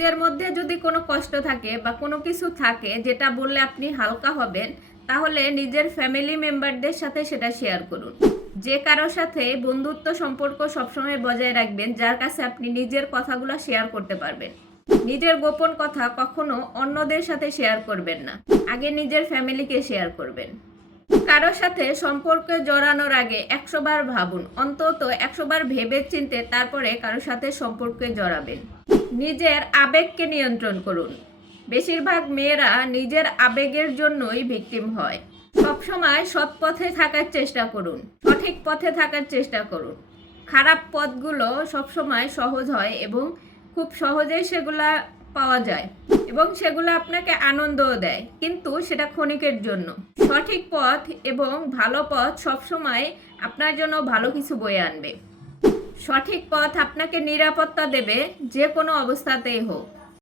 নিজের মধ্যে যদি কোনো কষ্ট থাকে বা কোনো কিছু থাকে যেটা বললে আপনি হালকা হবেন, তাহলে নিজের ফ্যামিলি মেম্বারদের সাথে সেটা শেয়ার করুন। যে কারোর সাথে বন্ধুত্ব সম্পর্ক সবসময় বজায় রাখবেন যার কাছে আপনি নিজের কথাগুলো শেয়ার করতে পারবেন। নিজের গোপন কথা কখনো অন্যদের সাথে শেয়ার করবেন না, আগে নিজের ফ্যামিলিকে শেয়ার করবেন। কারোর সাথে সম্পর্কে জড়ানোর আগে 100 বার ভাবুন, অন্তত 100 বার ভেবে চিনতে তারপরে কারোর সাথে সম্পর্কে জড়াবেন। নিজের আবেগকে নিয়ন্ত্রণ করুন। বেশিরভাগ মেয়েরা নিজের আবেগের জন্যই ভিকটিম হয়। সবসময় সৎ পথে থাকার চেষ্টা করুন, সঠিক পথে থাকার চেষ্টা করুন। খারাপ পথগুলো সবসময় সহজ হয় এবং খুব সহজেই সেগুলা পাওয়া যায় এবং সেগুলো আপনাকে আনন্দও দেয়, কিন্তু সেটা ক্ষণিকের জন্য। সঠিক পথ এবং ভালো পথ সবসময় আপনার জন্য ভালো কিছু বয়ে আনবে। সঠিক পথ আপনাকে নিরাপত্তা দেবে, যে কোনো অবস্থাতেই হোক।